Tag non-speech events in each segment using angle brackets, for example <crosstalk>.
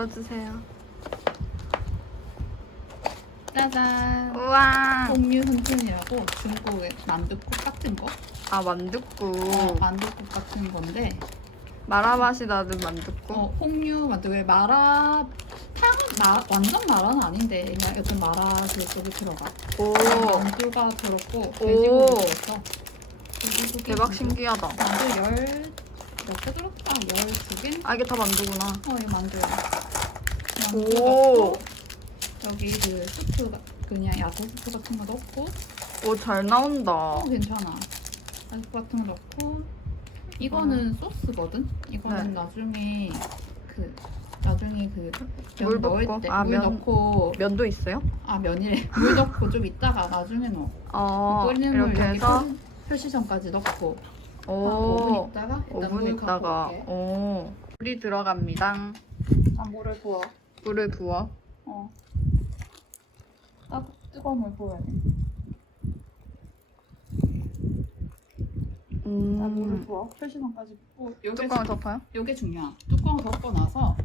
네, 열어주세요. 짜잔. 우와. 홍유 흔튼이라고 중국의 만둣국 같은 거. 아 만둣국. 어, 만둣국 같은 건데 마라 맛이 나는 만둣국. 어, 홍유 만둣국에 마라 탕은 마, 완전 마라는 아닌데 그냥 어떤 마라 그쪽이 들어가. 오. 만두가 들었고 오. 돼지고기. 돼지고기 대박. 신기하다. 만두 열몇개 들었다. 열두 개? 아 이게 다 만두구나. 어 이거 만두야. 오. 만두 넣고 여기 그 스프 그냥 야채 스프 같은 거 넣고 오 잘 나온다. 어 괜찮아. 야채 같은 거 넣고 이거는 소스거든. 이거는 네. 나중에 그 나중에 그물면 넣을 붓고? 때 아, 물 면. 넣고 면도 있어요? 아 면이래 물 넣고 좀 이따가 나중에 넣어. 어 끓이는 물 이렇게 여기 해서 표- 표시점까지 넣고 한오 5분 있다가 일단 5분 물 있다가 올게. 오 물이 들어갑니다. 자 물을 부어. 물을 부어. 어. 따 뜨거운 물 부어야 돼. 자 물을 음. 부어. 표시점까지 부어. 요게 뚜껑을 주- 덮어요? 요게 중요한. 뚜껑을 덮고 나서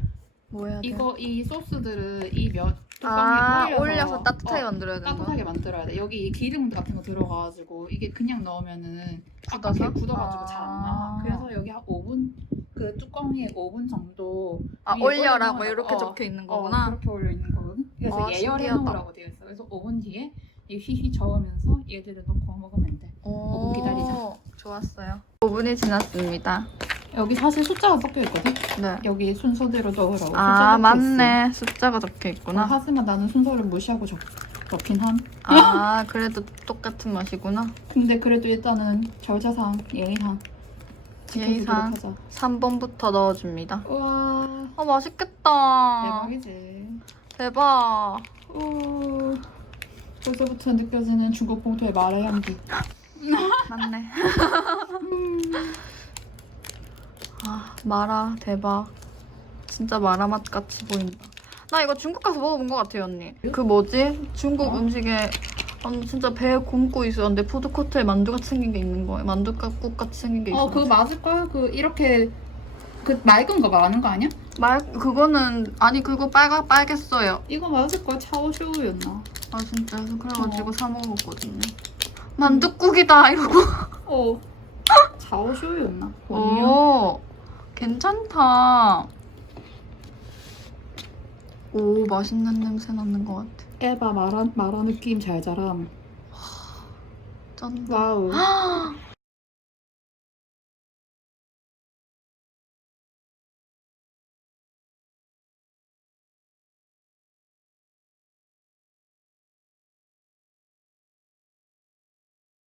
뭐 해야 돼? 이거 이 소스들을 이면 뚜껑에 아 올려서, 올려서 따뜻하게 어, 만들어야 되는 거야? 따뜻하게 만들어야 돼. 여기 기름 같은 거 들어가가지고 이게 그냥 넣으면은 굳어서? 굳어가지고 잘안 아. 나와. 그래서 여기 한 5분 그 뚜껑에 5분 정도 아 위에 올려라고 올려놓으라고. 이렇게 어. 적혀 있는 어, 거구나. 그렇게 올려 있는 거거든. 그래서 아, 예열해 신기하다. 놓으라고 되어 있어. 그래서 5분 뒤에 이 휘휘 저으면서 얘들을 넣고 먹으면 돼. 오, 5분 기다리자. 좋았어요. 5분이 지났습니다. 여기 사실 숫자가 섞여 있거든. 네. 여기 순서대로 넣으라고. 아 있어. 맞네. 숫자가 적혀 어, 있구나. 하지만 나는 순서를 무시하고 적, 적힌 함. 아 <laughs> 그래도 똑같은 맛이구나. 근데 그래도 일단은 절차상 예의상 예의상 하자. 3번부터 넣어줍니다. 우와 아 맛있겠다. 대박이지. 대박. 오 벌써부터 느껴지는 중국 본토의 마라 향기. <laughs> 맞네. 아 마라 대박. 진짜 마라 맛 같이 보인다. 나 이거 중국 가서 먹어본 것 같아요 언니. 그 뭐지? 중국 어? 음식에 아니, 진짜 배에 굶고 있었는데 푸드코트에 만두 같이 생긴 게 있는 거예요. 만두국 같이 생긴 게 있어. 어 그거 맞을 거야. 그 이렇게 그 맑은 거 말하는 거 아니야? 말 그거는 아니 그거 빨가 빨겠어요. 이거 맞을 거야. 차오쇼우였나? 아 진짜 그래서 그래가지고 어. 사 먹었거든요. 만두국이다 이러고. <laughs> 어 차오쇼우였나? 원료. 오 괜찮다. 오 맛있는 냄새 나는 것 같아. 에바 마라 마라 느낌 잘 자람. 짠. 와우. <gasps> <gasps>